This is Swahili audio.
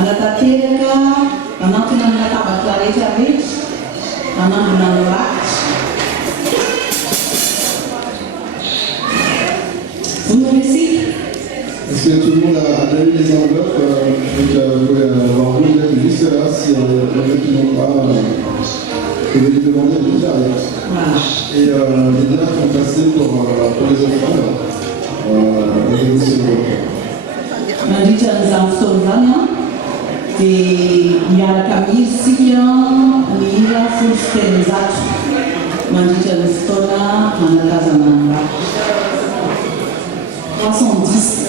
Anatanteraka manantona amin'ny latabatra rehetra rehetra manambona ny rakitra. Vous me laissez? Est-ce que tout le monde a eu les enveloppes? Donc, vous pouvez avoir vous les juste là si les gens qui n'ont pas. Vous pouvez les demander déjà. Voilà. Et les biens sont passés pour les offrandes. Mandritra n'izany fotoana izany dia miaraka misika mihira folo sy telonjato mandritra ny fotoana manakazana ny rakitra 310.